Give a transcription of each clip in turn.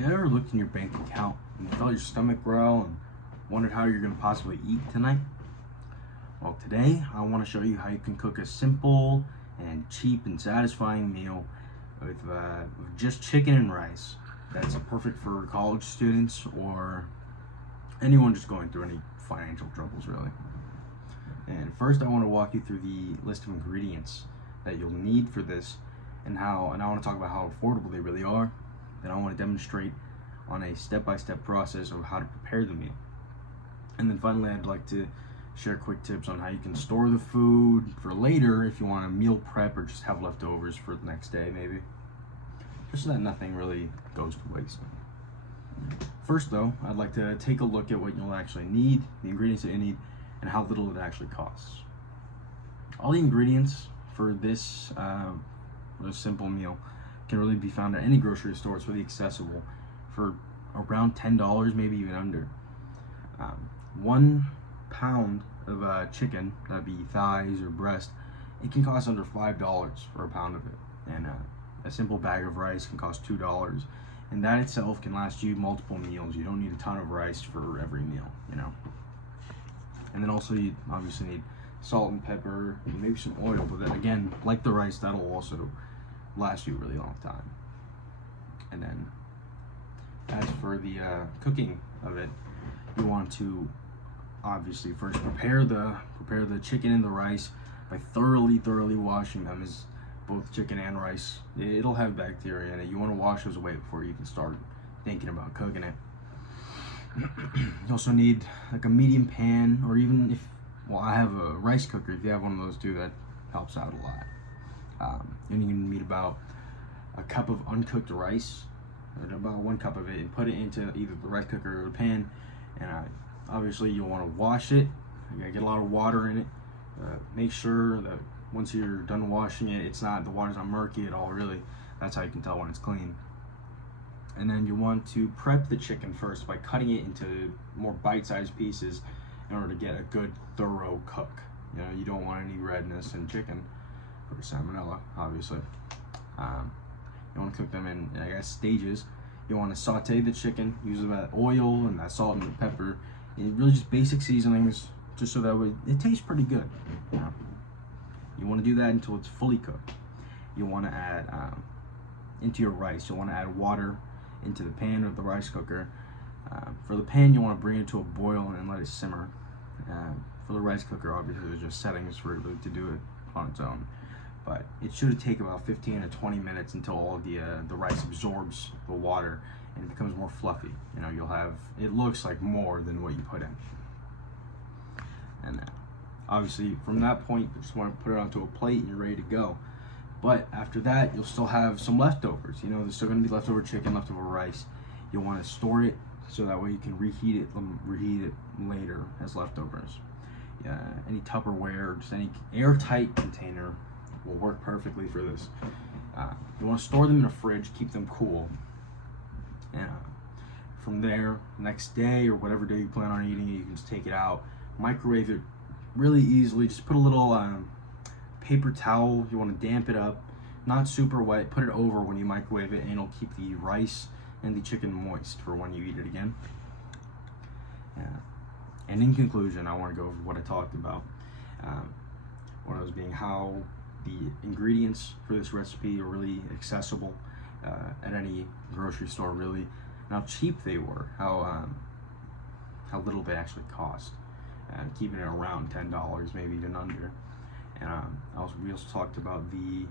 You ever looked in your bank account and felt your stomach growl and wondered how you're going to possibly eat tonight? Well, today I want to show you how you can cook a simple and cheap and satisfying meal with just chicken and rice. That's perfect for college students or anyone just going through any financial troubles, really. And first I want to walk you through the list of ingredients that you'll need for this and I want to talk about how affordable they really are. Then I want to demonstrate on a step-by-step process of how to prepare the meal. And then finally I'd like to share quick tips on how you can store the food for later if you want to meal prep or just have leftovers for the next day maybe. Just so that nothing really goes to waste. First though, I'd like to take a look at what you'll actually need, the ingredients that you need, and how little it actually costs. All the ingredients for this simple meal can really be found at any grocery store. It's really accessible for around $10, maybe even under. 1 pound of chicken, that'd be thighs or breast, it can cost under $5 for a pound of it. And a simple bag of rice can cost $2. And that itself can last you multiple meals. You don't need a ton of rice for every meal, you know. And then also you obviously need salt and pepper, and maybe some oil, but then again, like the rice, that'll also last you a really long time. And then as for the cooking of it, you want to obviously first prepare the chicken and the rice by thoroughly washing them, as both chicken and rice, it'll have bacteria in it. You want to wash those away before you can start thinking about cooking it. You also need like a medium pan, or even I have a rice cooker. If you have one of those too, that helps out a lot. And you need about a cup of uncooked rice, or about 1 cup of it, and put it into either the rice cooker or the pan. And obviously you'll want to wash it. You gotta get a lot of water in it. Make sure that once you're done washing it, the water's not murky at all, really. That's how you can tell when it's clean. And then you want to prep the chicken first by cutting it into more bite-sized pieces in order to get a good thorough cook. You know, you don't want any redness in chicken or salmonella, obviously. You want to cook them in, I guess, stages. You want to saute the chicken, use that oil and that salt and the pepper, and really just basic seasonings, just so that way it tastes pretty good. You know? You want to do that until it's fully cooked. You want to add into your rice. You want to add water into the pan or the rice cooker. For the pan, you want to bring it to a boil and let it simmer. For the rice cooker, obviously, there's just settings for it to do it on its own. But it should take about 15 to 20 minutes until all of the rice absorbs the water and it becomes more fluffy. You know, it looks like more than what you put in. And obviously, from that point, you just want to put it onto a plate and you're ready to go. But after that, you'll still have some leftovers. You know, there's still going to be leftover chicken, leftover rice. You'll want to store it so that way you can reheat it later as leftovers. Any Tupperware, just any airtight container will work perfectly for this. You want to store them in a fridge, keep them cool. And from there, next day or whatever day you plan on eating it, you can just take it out, microwave it really easily. Just put a little paper towel. You want to damp it up, not super wet. Put it over when you microwave it, and it'll keep the rice and the chicken moist for when you eat it again. And in conclusion, I want to go over what I talked about. One of those being how the ingredients for this recipe are really accessible at any grocery store, really, and how cheap they were, how little they actually cost, and keeping it around $10, maybe even under. And we also talked about the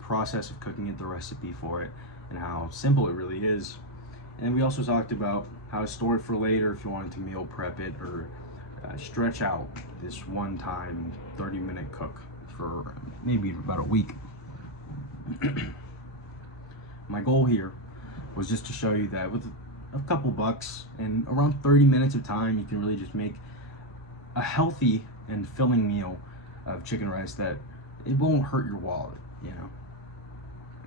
process of cooking it, the recipe for it, and how simple it really is. And we also talked about how to store it for later if you wanted to meal prep it or stretch out this one-time 30-minute cook for maybe about a week. My goal here was just to show you that with a couple bucks and around 30 minutes of time, you can really just make a healthy and filling meal of chicken rice that it won't hurt your wallet, you know.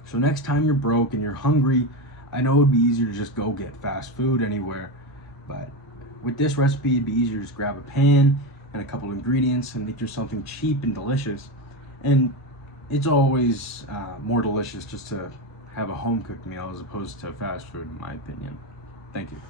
So next time you're broke and you're hungry, I know it would be easier to just go get fast food anywhere, but with this recipe, it'd be easier to just grab a pan and a couple of ingredients and make yourself something cheap and delicious. And it's always more delicious just to have a home cooked meal as opposed to fast food, in my opinion. Thank you.